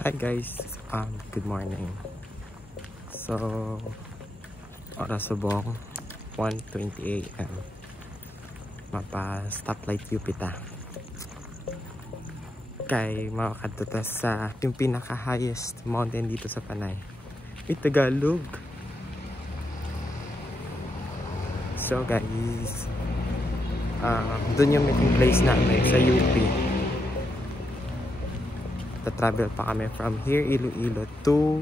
Hi guys, good morning. So, oras subong 1:20 AM. Mapa stoplight Yupita. Kay makakadto sa yung pinaka highest mountain dito sa Panay. Tagalog. So guys, doon yung meeting place namin sa UP. Travel pa kami from here, Iloilo to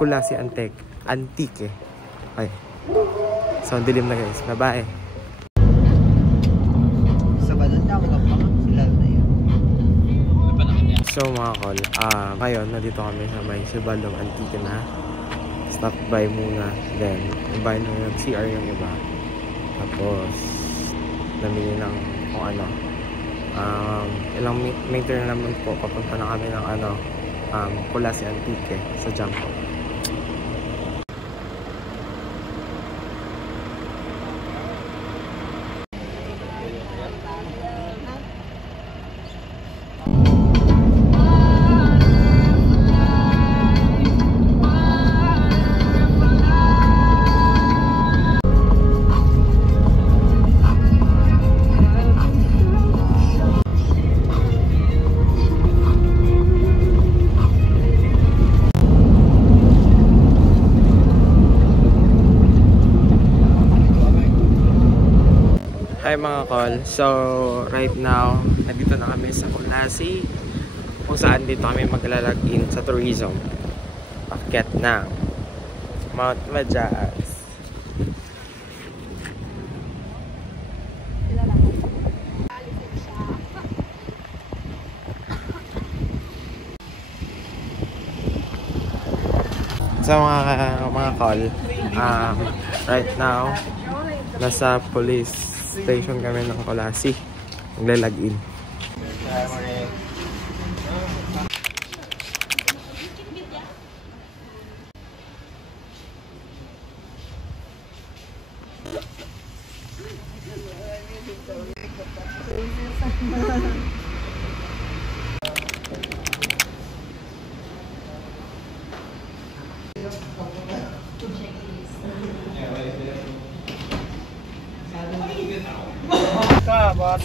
Kulasi Antique. Okay. So, dilim na guys. Bye-bye. Sa banan daw ka pa sila na yun. So mga kol, ngayon nandito kami sa may Sibalong Antique na. Stop by muna. Then, iba yung CR yung iba. Tapos, namili ng kung ano. Ilang meter naman po papunta na kami ng Kulasi Antique sa Jampo. Hi mga kol, so right now nandito na kami sa Kulasi kung saan dito kami maglalagin sa tourism paket ng Mount Majaas. So mga kol, right now nasa police station kami ng Kulasi. Maglalagin.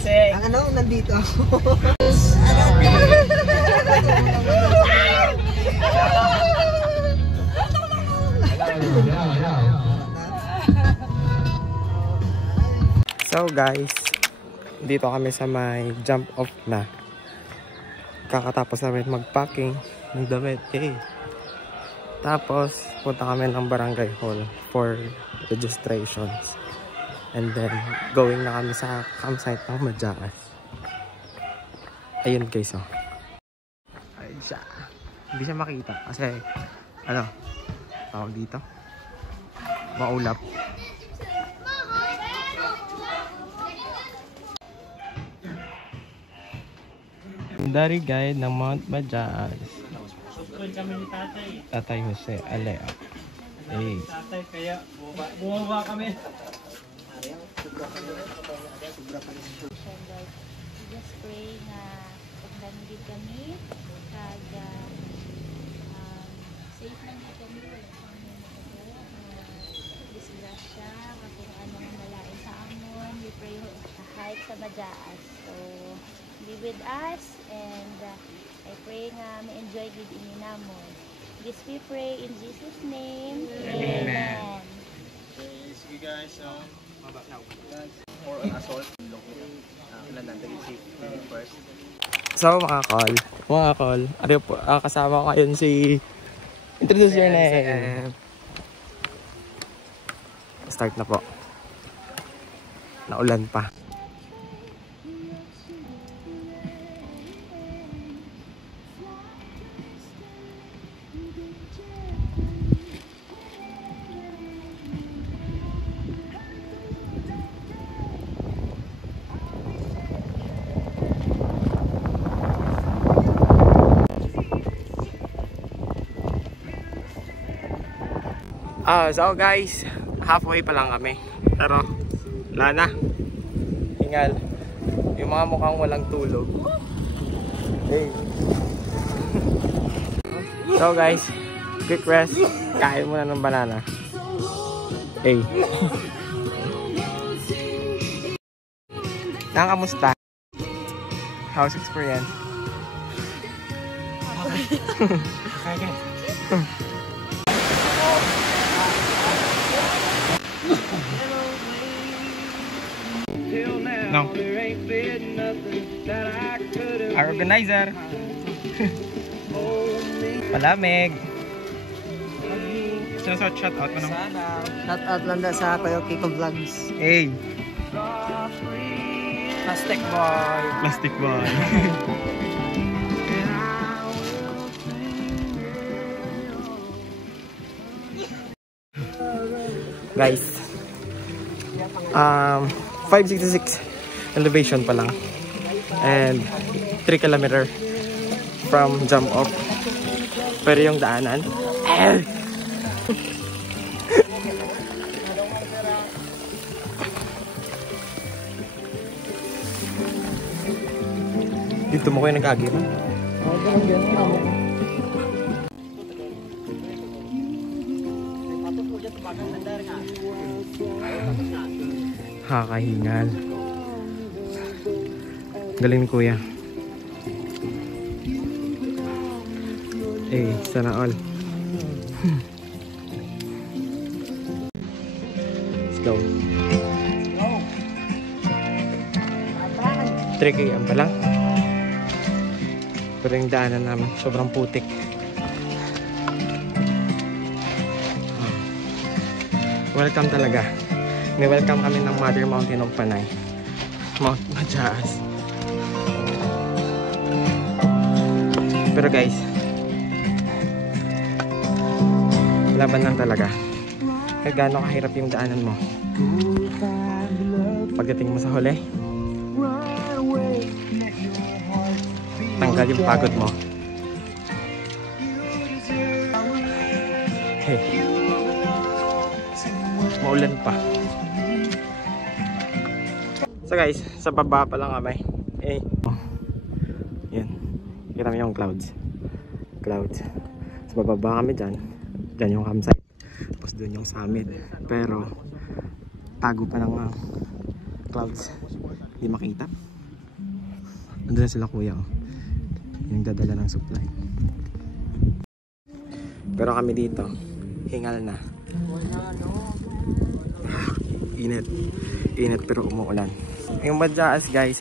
Ang ano, nandito ako. So guys, dito kami sa may jump off na. Kakatapos namin magpacking ng damit. Tapos punta kami ng barangay hall for registrations. And then, going na kami sa campsite ng Majaas. Ayun guys, oh. Ayun siya. Hindi siya makita kasi, tawag dito. Maulap. Dari guide ng Mount Majaas. Subscribe kami ni Tatay. Tatay Jose Alea. Hey. Tatay, kaya bumaba kami. Just pray na pagdanggit kami kag safe lang na kami disgrasya kung anong nalain sa amon. We pray kahit sa Majaas, so be with us, and I pray nga ma-enjoy gid ini namon. This we pray in Jesus name. Amen. Okay, sige guys, or an assault. First. So mga call, ano po, kasama ko ngayon si, introduce your name. Start na po. Naulan pa. So guys, halfway pa lang kami. Pero wala na. Hingal. Yung mga mukhang walang tulog. Hey. So guys, quick rest. Kain muna ng banana. Hey. Kamusta? How's experience? Okay. No. Our organizer. Palamig. Shout out mo naman. Shout out lang daw sa Kuya Kiko Vlogs. Hey. Plastic boy. Plastic boy. Guys. 566 elevation pa lang. And 3 km from jump off. Pero yung daanan. Dito mo kayo nag-agi ba? Hakahingal. Galing ni kuya. Eh, sana all. Let's go. 3 km pa lang. Pero yung daanan namin sobrang putik. Welcome talaga. Ni-welcome kami ng Mother Mountain of Panay, Mount Majaas. Pero guys, laban lang talaga. Kaya gaano kahirap yung daanan mo. Pagdating mo sa huli, tanggal yung pagod mo. Okay. Maulan pa. So guys, sa baba pa lang kami. Eh. Yan. Kita mo yung clouds. Clouds. Sa bababa kami dyan. Dyan yung campsite. Tapos dun yung summit. Pero tago pa ng clouds. Hindi makita. Andun na sila kuya. Yung dadala ng supply. Pero kami dito, hingal na. Init. Init pero umuulan. Yung Majaas guys,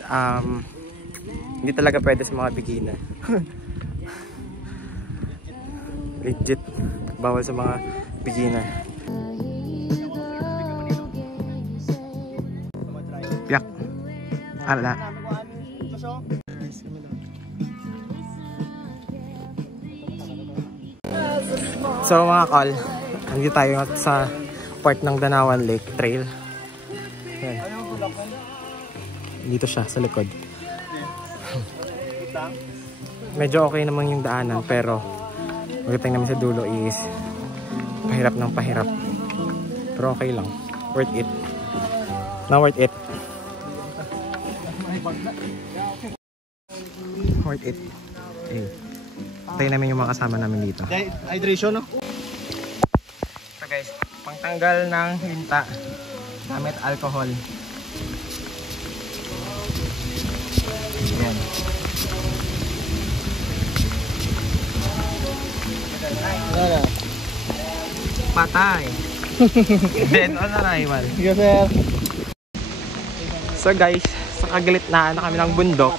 hindi talaga pwede sa mga beginner. Legit. Bawal sa mga beginner. Piyak. Ala. So mga kol, andito tayo sa part ng Danawan Lake Trail. Ayan. Dito siya sa likod. Medyo okay naman yung daanan pero pagdating namin sa dulo is pahirap ng pahirap. Pero okay lang. Worth it. Na worth it. Worth it. Eh. Tayo namin yung mga kasama namin dito. Hydration, no? So guys, pangtanggal ng hinta gamit alcohol. Ayan. Patay. Dead on arrival. Yes, sir. So guys, sa kagilitnaan na kami ng bundok,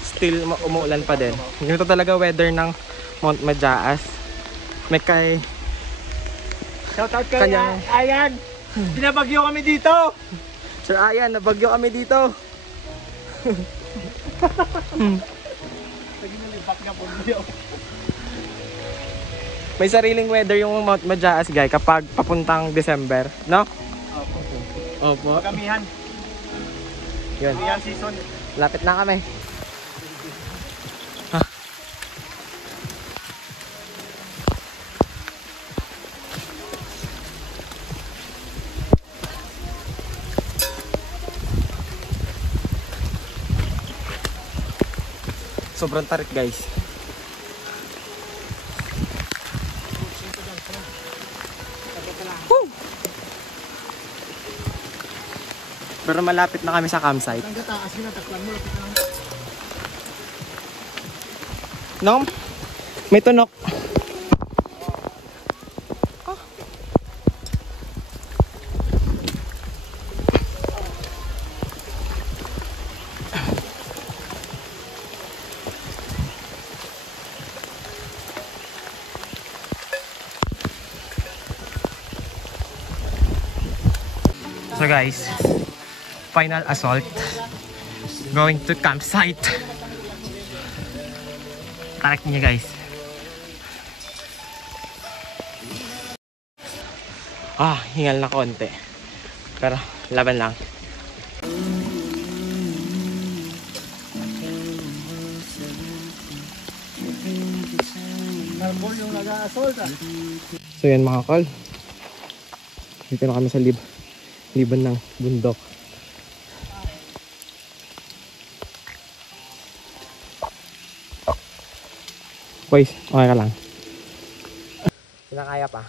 still umuulan pa din. Ganito talaga weather ng Mount Majaas. May kay Shoutout kay Ayan. Pinabagyo kami dito. Sir Ayan, nabagyo kami dito. May sariling weather yung Mount Majaas guys kapag papuntang December, no? Opo. Opo. Kamihan. Yun. Kamihan season. Lapit na kami. Ha? Sobrang tarik guys. Pero malapit na kami sa campsite. Nom? May tunok. So guys, final assault. Going to campsite. Tarak niya guys. Hingal na konti. Pero laban lang. So yan mga kol. Dito na kami sa liban ng bundok. Boys, okay ka lang. Pinakaya pa.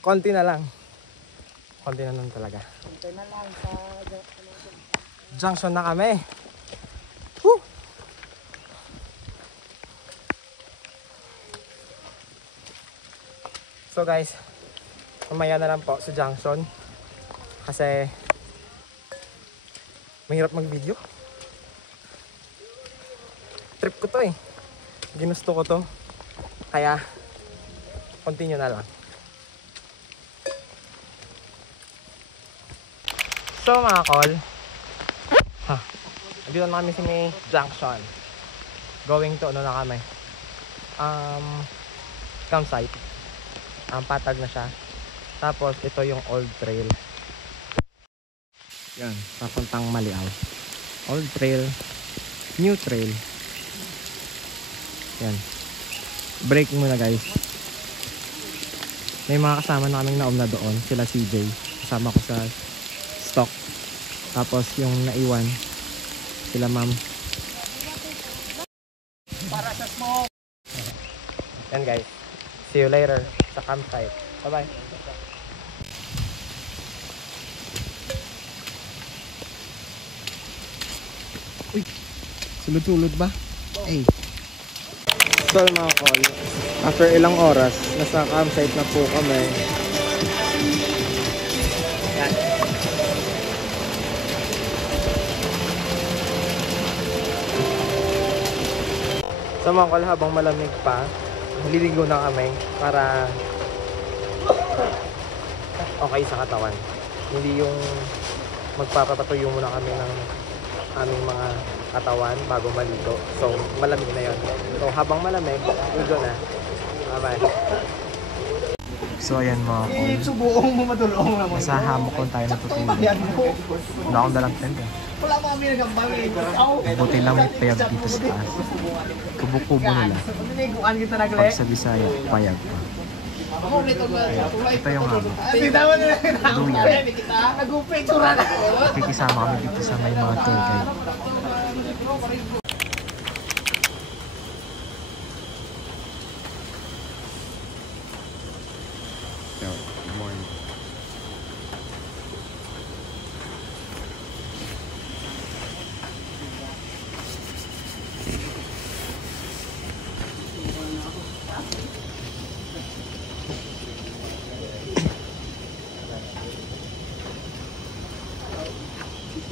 Konti na lang. Konti na lang talaga. Konti na lang sa Junction na kami. Woo! So guys, mamaya na lang po sa junction. Kasi mahirap mag-video. Trip ko to eh. Ginusto ko to. Kaya continue na lang. So mga kol, dito na kami sa may junction. Going to ano na kami, campsite. Patag na siya. Tapos ito yung old trail. Yan, papuntang Maliaw. Old trail, new trail. Yan. Break muna guys. May mga kasama na kaming naum na doon. Sila CJ. Kasama ko sa stock. Tapos yung naiwan, sila ma'am. para sa smoke. Yan guys. See you later sa campsite. Bye bye. Uy, sulod-sulod ba? Ay. So mga kol, after ilang oras, nasa campsite na po kami. Yan. So mga kol, habang malamig pa, naliligo na kami para okay sa katawan. Hindi yung magpapatuyo muna kami ng aming mga katawan bago maligo. So malamig na yon. So habang malamig, ligo na. Bye-bye. So ayan mga kol, Subuong mo matulong naman. nasa hammock lang tayo natutulog. Wala akong dalang tent eh. Wala pa kami nagambay. Buti lang may payag dito sa taas. Kubo-kubo nila. Piniguan kita nagle. Pag sa Bisaya, payag pa. Ito yung hammock. Bitawa nila. Duyan. Nag-upay tura na. Kikisama kami dito sa may mga tour guide. Good morning.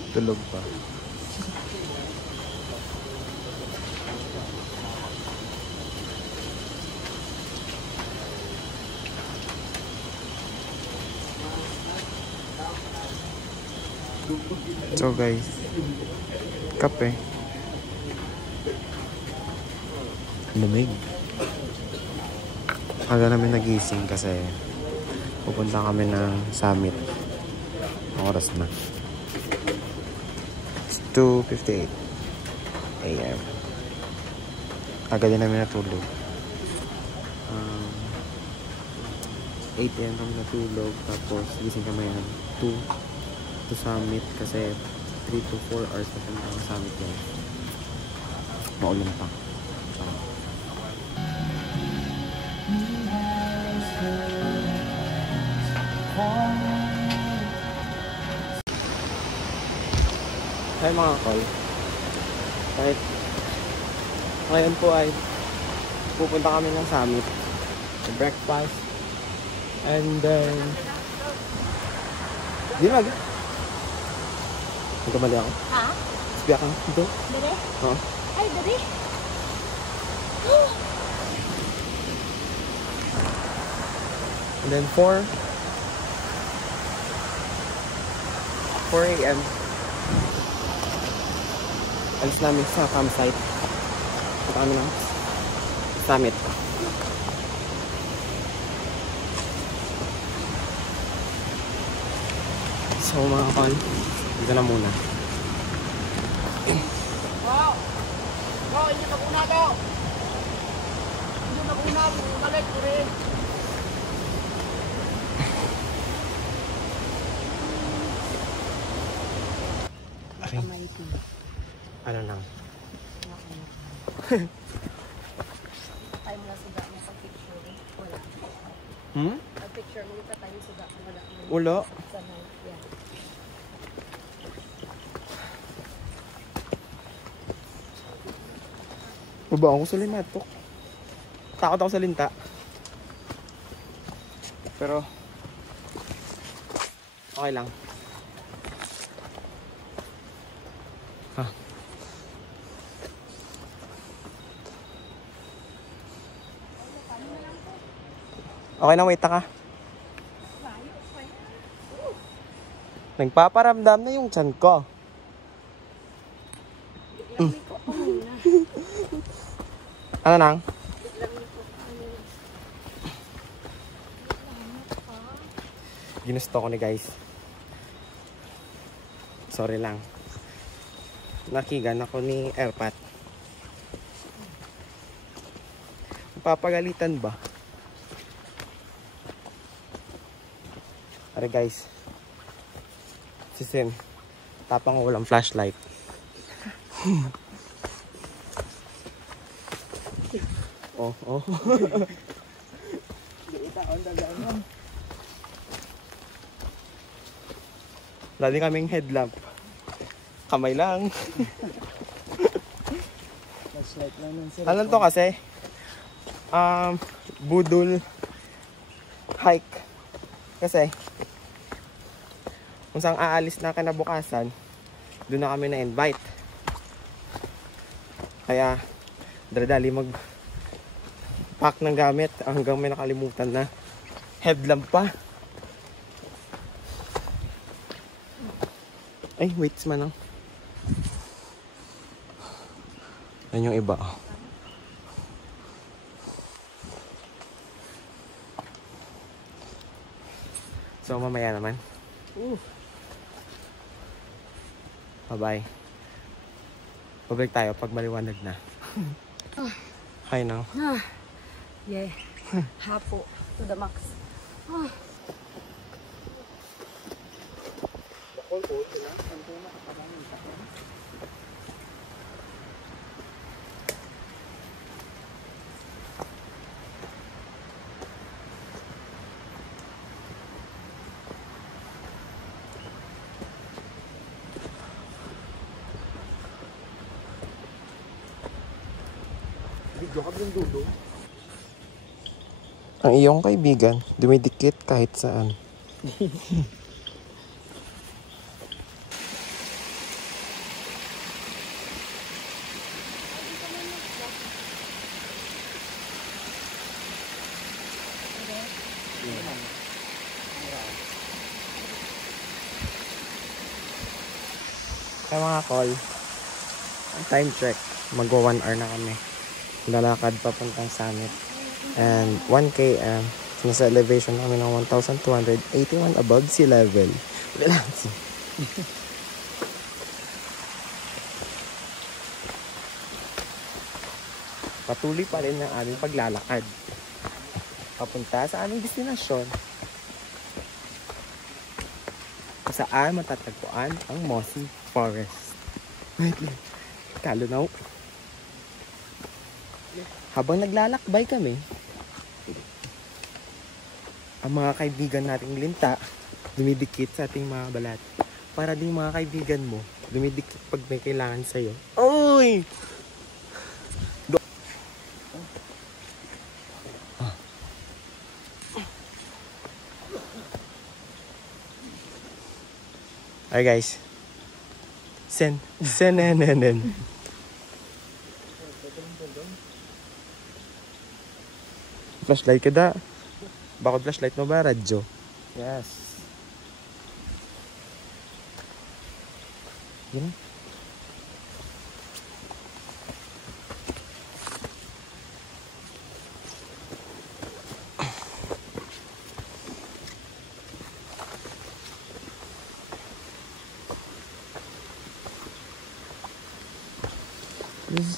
Tulog pa. So guys, kape. Lumig. Aga namin nagising kasi pupunta kami ng summit. Oras na. 2:58 AM. Agad din namin natulog. 8 AM kami natulog. Tapos gising kami yan 2 to summit kasi 3 to 4 hours na punta ang summit yan. Maulan pa. Hi mga kol. Right. Ngayon po ay pupunta kami ng summit. Breakfast. And then... Di mag. Nagkamali ako. Ha? Biyak ka. Ito. Dere? Oo. Ay, dere? And then 4 a.m. Alis namin sa campsite. Punta kami ng summit. So mga kol, dito na muna. Wow! Wow, hindi na una to! Hindi na una, bumalik ko rin. Okay. Ano lang? Tayo mo na suga mo sa picture. Wala. Ang picture mo dito tayo suga. Wala. Ulo. Sa night. Yeah. Baba ako sa limatok. Takot ako sa linta. Pero okay lang. Ha. Okay na, wait ka. Nagpaparamdam na yung tiyan ko. Ano nang? Ginusto ko ni guys. Sorry lang. Nakigan ako ni Airpat. Papagalitan ba? Are guys. Si Sin. Tapang walang flashlight. Oh, oh. Lagi kaming headlamp. Kamay lang. Flashlight lang nun sir. Alam to kasi, budol hike. Kasi, kung saan aalis na kinabukasan, doon na kami na-invite. Kaya, dali mag-pack ng gamit hanggang may nakalimutan na headlamp pa. Ay, wait man lang. Yan yung iba. So, mamaya naman. Bye-bye. Babalik tayo pag maliwanag na. Hi now. Yeah. Hapo. To the max. Ang iyong kaibigan, dumidikit kahit saan. Kaya mga call, time check, magwa 1 hour na kami. Lalakad papuntang summit. And 1 km, nasa elevation kami ng 1,281 above sea level. Relax. Patuloy pa rin ang aming paglalakad papunta sa aming destinasyon, kung saan matatagpuan ang Mossy Forest. Kalunaw. Habang naglalakbay kami, ang mga kaibigan nating linta dumidikit sa ating mga balat para din mga kaibigan mo Dumidikit pag may kailangan sa'yo. Uy! Alright guys. Sen. Flashlight ka da. Bakit flashlight mo ba? Radyo. Yes. Yun.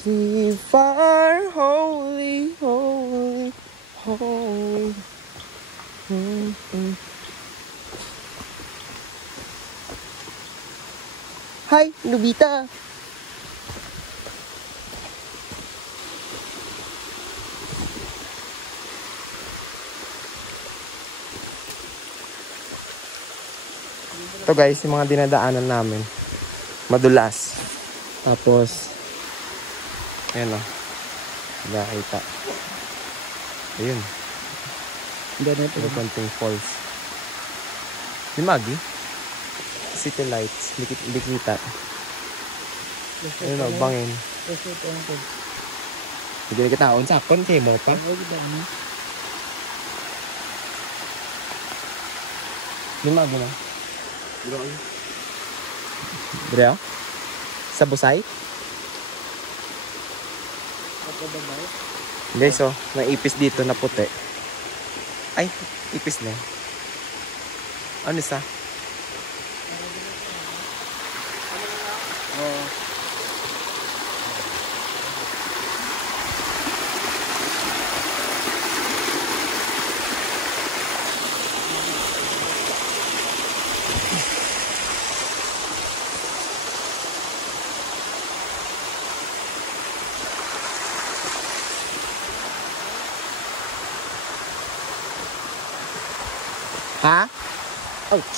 See fire, holy. Hi, Nobita. Ito guys, yung mga dinadaanan namin. Madulas. Tapos, ayan o. Nakita. Ayun. May konting falls. Yung Maggie. City lights. Hindi kita. Ayun o, bangin. Hindi na kitaon sa akon. Kayo mo pa. Yung Maggie na. Bro? Sa Busay? Guys, oh, may ipis dito na puti. Ay, ipis na. Ano isa? Ha? Ouch.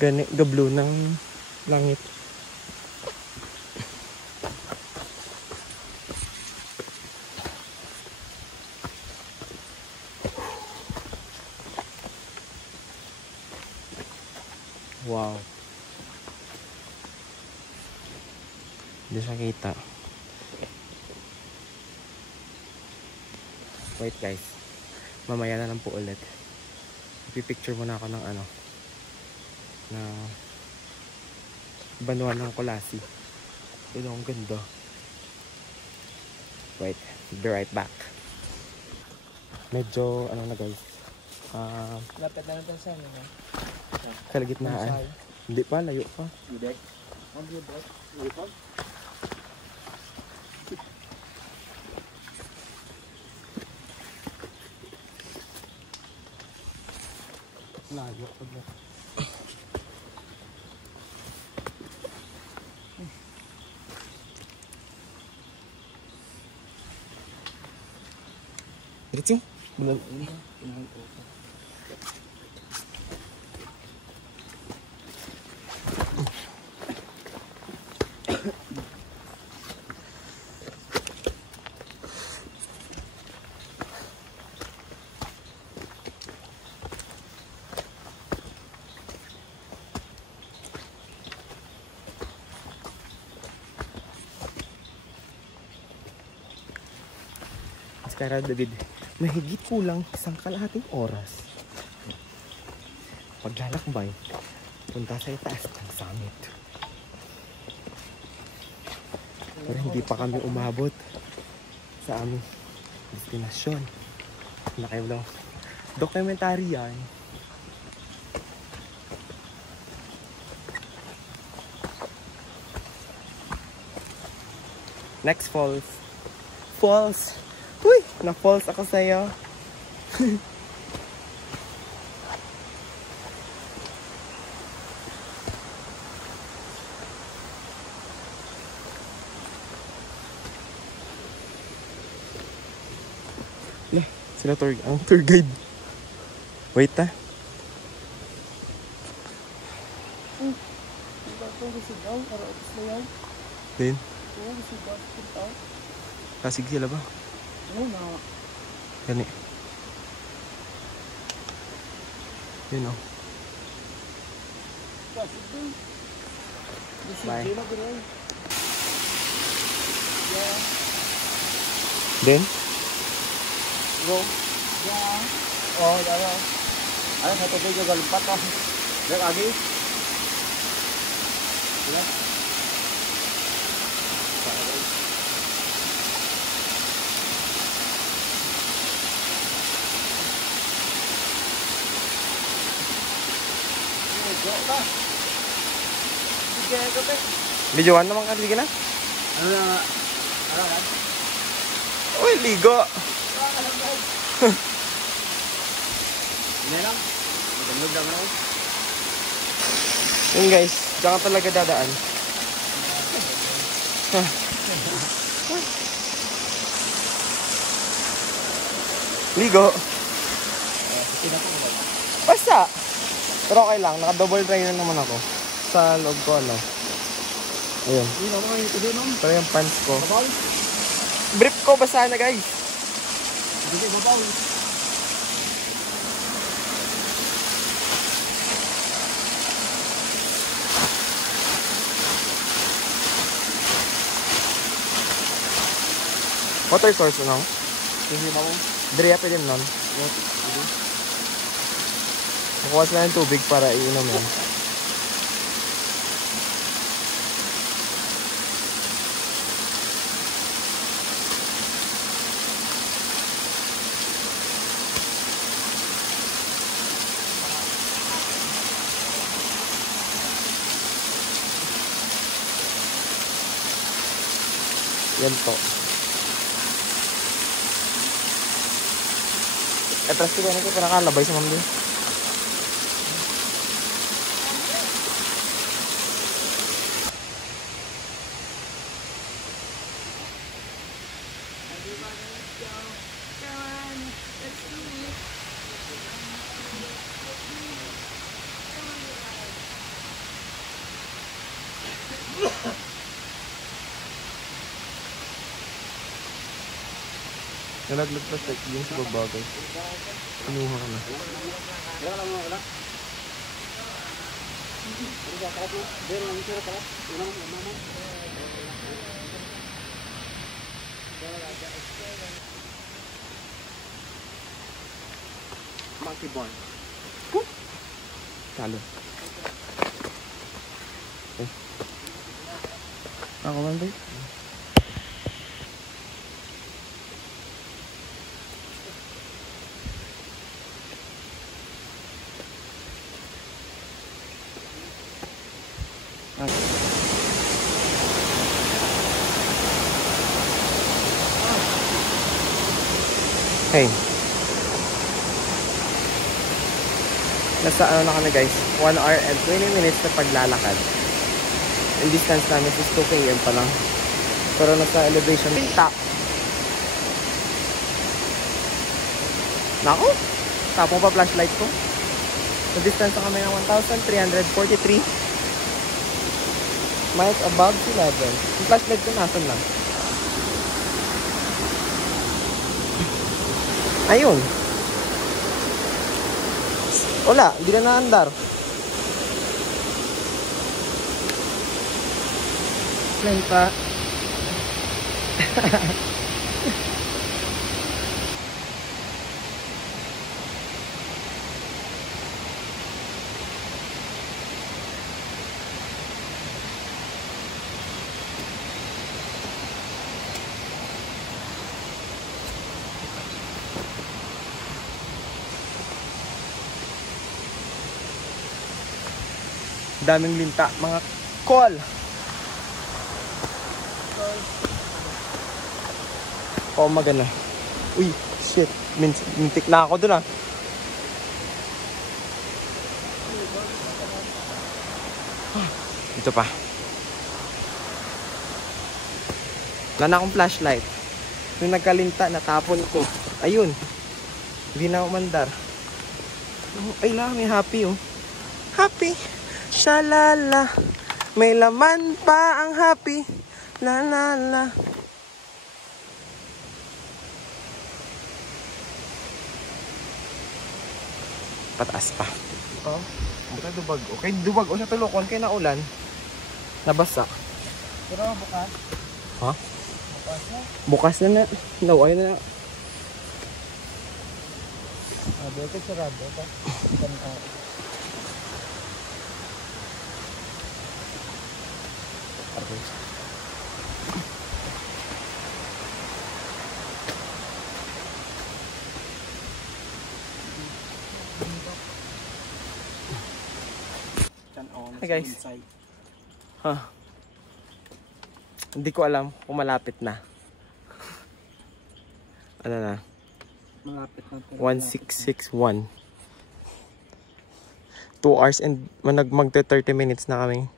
Gani, gablo ng langit. Wow. Hindi siya kita. Wait guys. Mamaya na lang po ulit. Ipipicture muna ako ng ano. Na Banwa ng Colasi. Ito ang ganda. Wait. Be right back. Medyo ano na guys. Lapit na natin sa ano. Kalagitnaan. Hindi pa. Layo pa. Bidek. Ang bidek. Bidek. Layo pa na. Diretso. Kara David, mahigit kulang isang kalahating oras. Paglalakbay, punta sa itaas ng summit. Pero hindi pa kami umabot sa aming destinasyon. Nakailaw. Dokumentary yan. Next falls. Falls! Uy! Na-falls ako sa'yo. Sila ang tour guide. Wait ah. Din? Kasig sila ba? Gani. Yun o. Bye. Din? Go. Yeah. Oh, dalawa. Ay, sa tubig yung galimpat oh. Dek, agi. Sila. Videoan naman ka, liga na? Ano na? Ano na? Uy, ligo! Hindi lang. Magandang lang ako. Yun guys, diyan ka talaga dadaan. Ligo. Basta. Pero okay lang, naka-double try na naman ako. Sa loob ko ano. Ayun. Pero yung pants ko. Brief ko, basa na guys. Hindi, babaw. Water source ano? Hindi ba mo? Drea pwede nun. Makuha sila ng tubig para iinom yan. Yan po. Atras ko ganito para kalabay sa mamdi. Nalaglag plastic yung sa baba guys. Kinuha ka na. Monkey born. Talo. Ako man ba? Hey. Nasa ano na kami guys, 1 hour and 20 minutes na paglalakad. Yung distance namin is 2 km pa lang. Pero nasa elevation pinta. Naku, tapong pa flashlight ko. Sa distance na kami ng 1,343 miles above sea level. Yung flashlight ko nasan lang. Ayun. Wala, hindi na naandar. Plan pa. Daming linta, mga call. Oh, magana. Uy, shit. Mintik na ako dun ah. Ito pa. Wala na akong flashlight. Yung nagkalinta, natapon ko. Ayun. Hindi na umandar. Ay lang, may happy oh. Happy. Shalala. May laman pa ang happy. La la la. Pataas pa. Oh, buka dubag. Okay, dubag o sa tulokon kay naulan. Nabasa. Pero bukas. Ha? Bukas na. Bukas na na. No, ayun na. Dito sarado ka. Hi guys. Hindi ko alam kung malapit na. Ano na? Malapit na. 1661. 2 hours and magte 30 minutes na kami.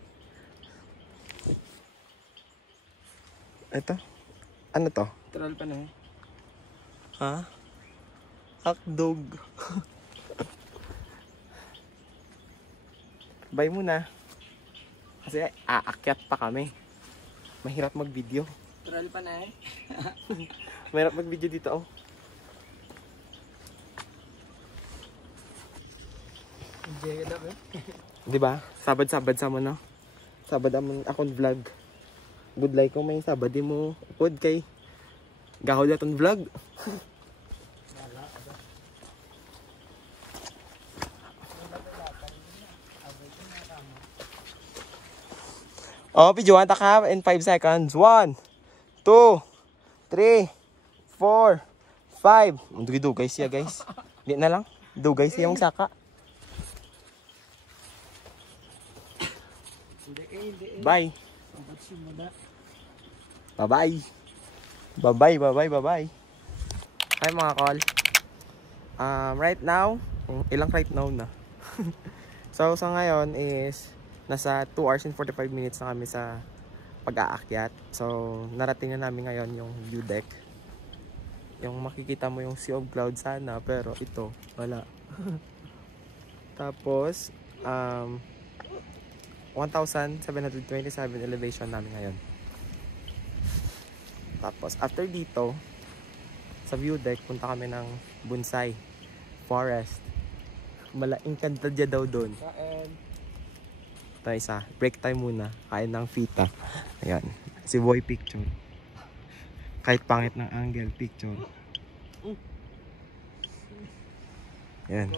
Ito? Ano to? Tral pa na eh. Ha? Hotdog. Bye muna. Kasi aakyat pa kami. Mahirap mag-video. Tral pa na eh. Mahirap mag-video dito oh. Enjoy ka daw eh. Diba? Sabad-sabad sa mo no? Sabad akong vlog. Good like ko may sabad di mo upod kay gahol naton vlog. Oh, videoan ta ka in 5 seconds. 1, 2, 3, 4, 5. Dugay siya guys. Di na lang. Dugay siya yung saka. Bye. Bye-bye. Bye-bye. Hi mga call. Right now, ilang right now na. So sa ngayon is nasa 2 hours and 45 minutes na kami sa pag-aakyat. So narating na namin ngayon yung view deck. Yung makikita mo yung sea of clouds sana, pero ito wala. Tapos 1,727 elevation namin ngayon. Tapos after dito sa view deck punta kami ng Bonsai Forest. Malaking kanta dyan daw doon. Tayo isa, break time muna. Kain ng fita. Ayan, si boy picture. Kahit pangit ng angle, picture. Ayan.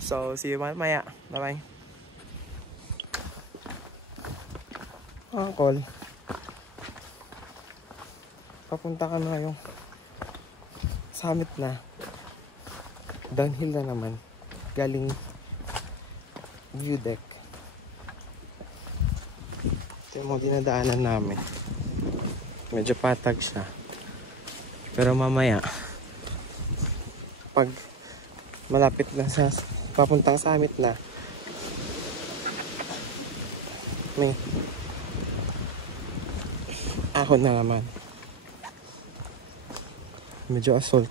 So, see you maya. Bye-bye. Call. Papunta ka na yung summit na. Downhill na naman. Galing view deck. Ito yung mga dinadaanan namin. Medyo patag siya. Pero mamaya, pag malapit na sa papuntang summit na, may ahon na naman. Medyo assault.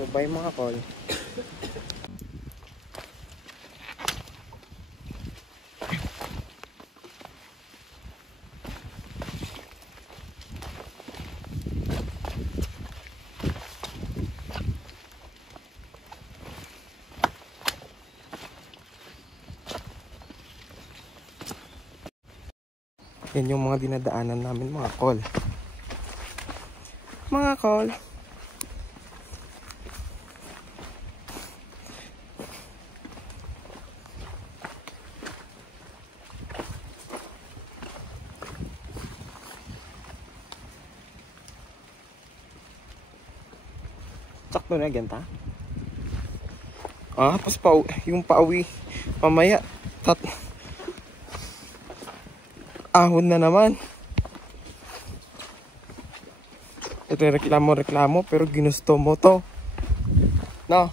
So bye mga call. Yan yung mga dinadaanan namin mga call. Mga call. Sakto na ganta. Tapos yung pauwi mamaya ahon na naman. Ito yung reklamo pero ginusto mo to. No?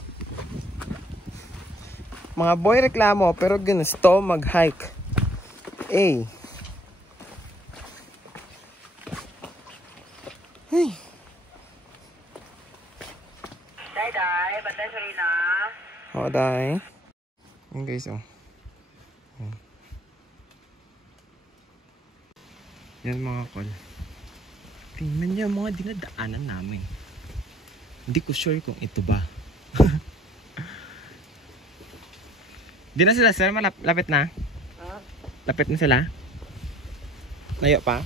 Mga boy reklamo pero ginusto mag-hike. Ay. Day, bantay sa Rina. Oo, day. Ayan guys, oh. Ayan. Yan mga kol. Tingnan niyo mga dinadaanan namin. Hindi ko sure kung ito ba. Di na sila sir, malapit na? Lapit na sila? Layo pa?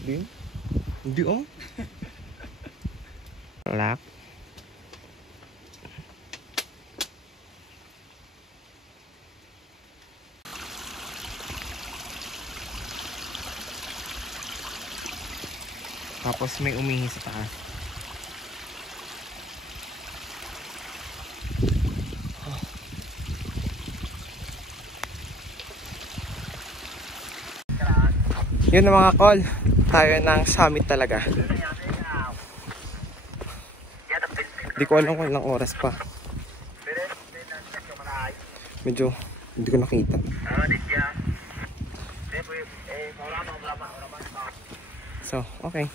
Hindi? Hindi oh. Relax. Tapos may umihi sa taas. Yun na mga kol. Tayo ng summit talaga. Hindi ko alam kung ilang oras pa. Medyo hindi ko nakita. So, okay.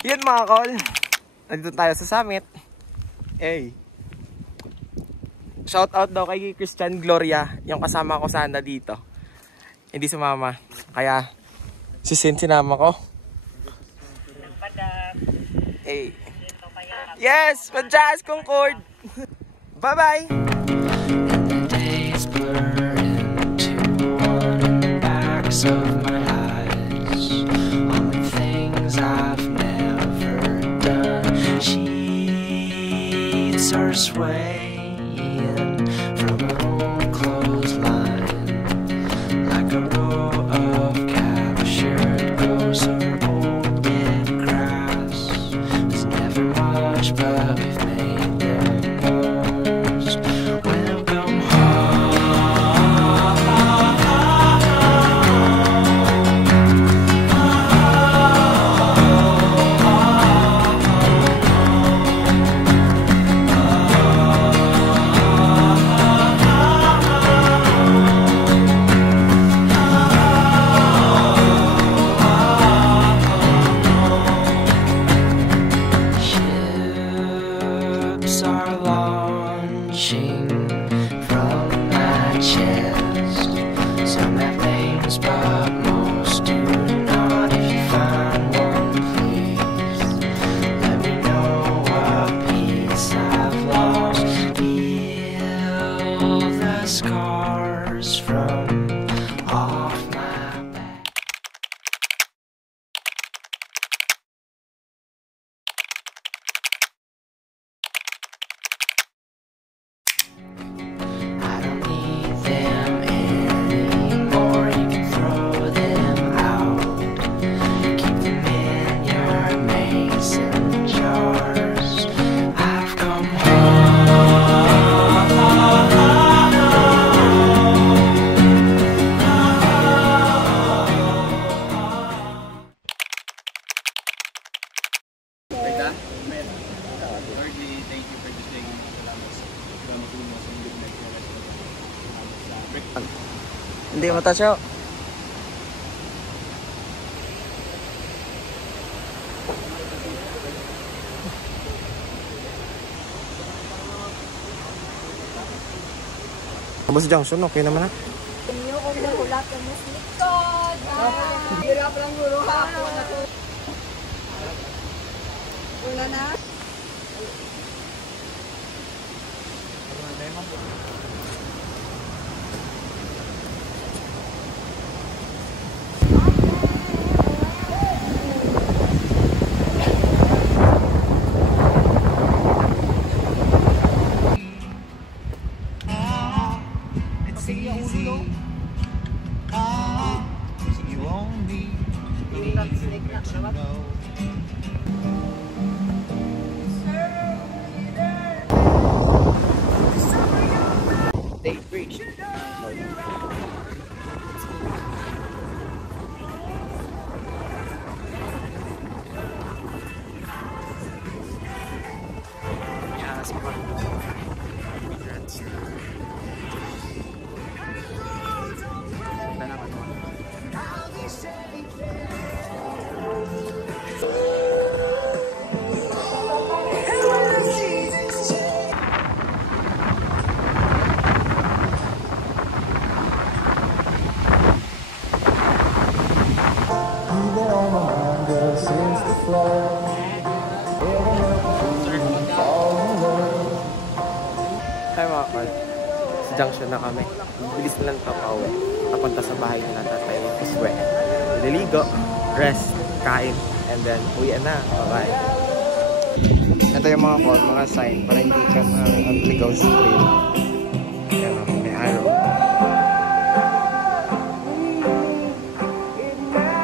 Yun mga kol, nandito tayo sa summit. Hey, shout out daw kay Christian Gloria, yung kasama ko sana dito. Hindi sumama, kaya si Sin sinama ko. Hey, yes, Jazz Concord. Bye bye. Of my eyes on the things I've never done. Sheets are swaying from her own clothesline like a row of captured ghosts. Her old dead grass was never much, but we've made them most. Welcome home. Ships are launching from Hindi matasyo. Kabos junction, okay naman na. Inyo kung mahulap ang mas likod. Hirap lang guro hapon. Wala na. Hi mga kol, sa junction na kami. Bilis na lang ito pauwi. Papunta sa bahay nila tatay Iswe. Liligo, rest, kain, and then uwian na. Bye-bye. Ito yung mga kol, mga sign para hindi ka ligaw sa trail. Ayan o, may arrow.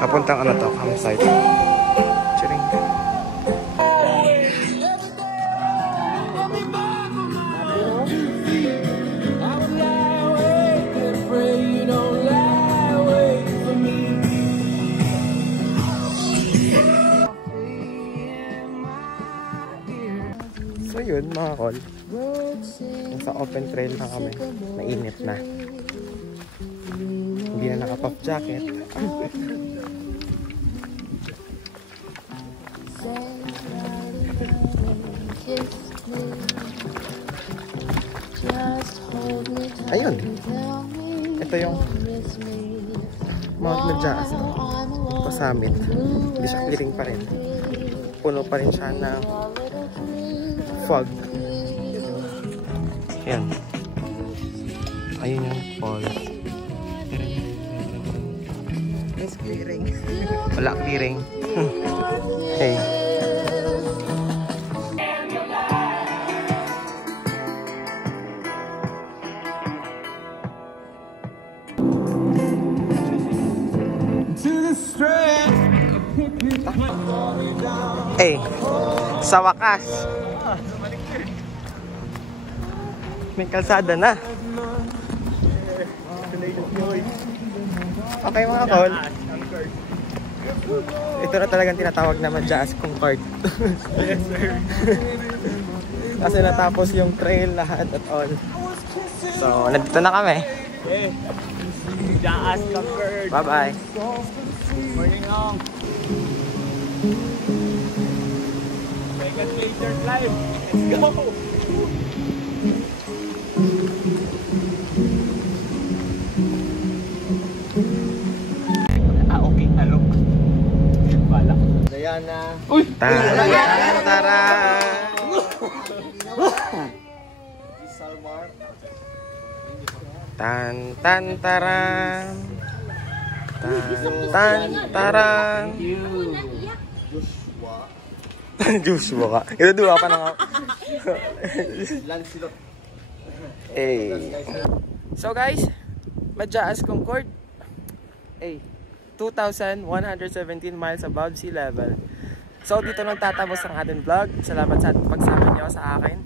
Papuntang ano to, campsite. Chiring. So yun mga kol, sa open trail na kami, mainit na, hindi na naka-puff jacket. Ayun, ito yung Mount Majaas o summit. Hindi siya clearing pa rin, puno pa rin siya ng fog. Ayan. Ayun yung falls. Miss clearing. Wala clearing. Hey. Hey, sa wakas may kalsada na. Okay mga kol, ito na talagang tinatawag na Majaas Concord. Yes sir. Kasi natapos yung trail lahat at all. So nandito na kami. Eh, Majaas Concord. Bye bye. Morning long. Second later climb. Let's go. Okay, alok. Bala. Diana. Uy! Tara! Salmar. Tan tan taran. Tan tan taran. Joshua ka. Ito dua pa na nga. Lancelot. Hey. So guys, Majaas Concord. Hey, 2,117 miles above sea level. So dito nang tatapos ang ating vlog. Salamat sa pagsama niyo sa akin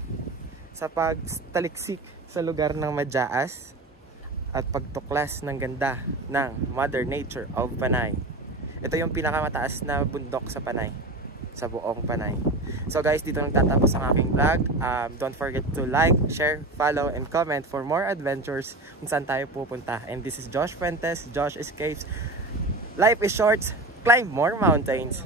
sa pagtaliksik sa lugar ng Majaas at pagtuklas ng ganda ng Mother Nature of Panay. Ito yung pinakamataas na bundok sa Panay, sa buong Panay. So guys, dito nagtatapos ang aking vlog. Don't forget to like, share, follow, and comment for more adventures kung saan tayo pupunta. And this is Josh Fuentes, Josh Escapes. Life is short, climb more mountains.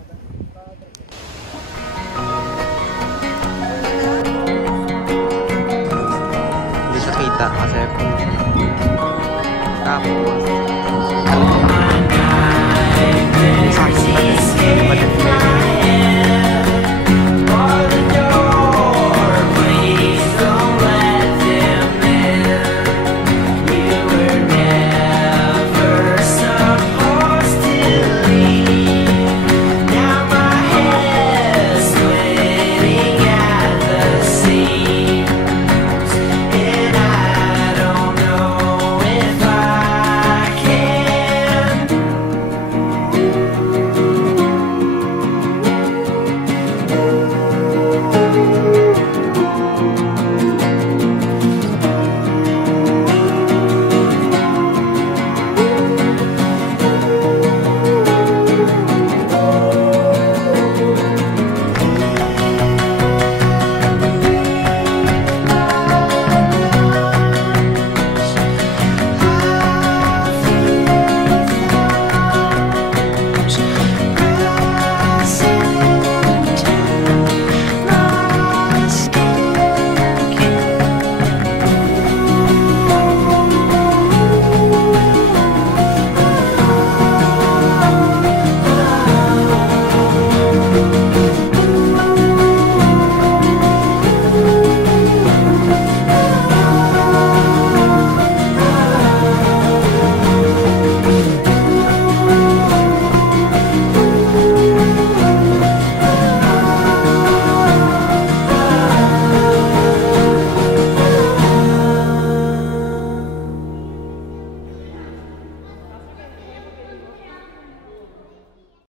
Hindi siya kita kasi tapos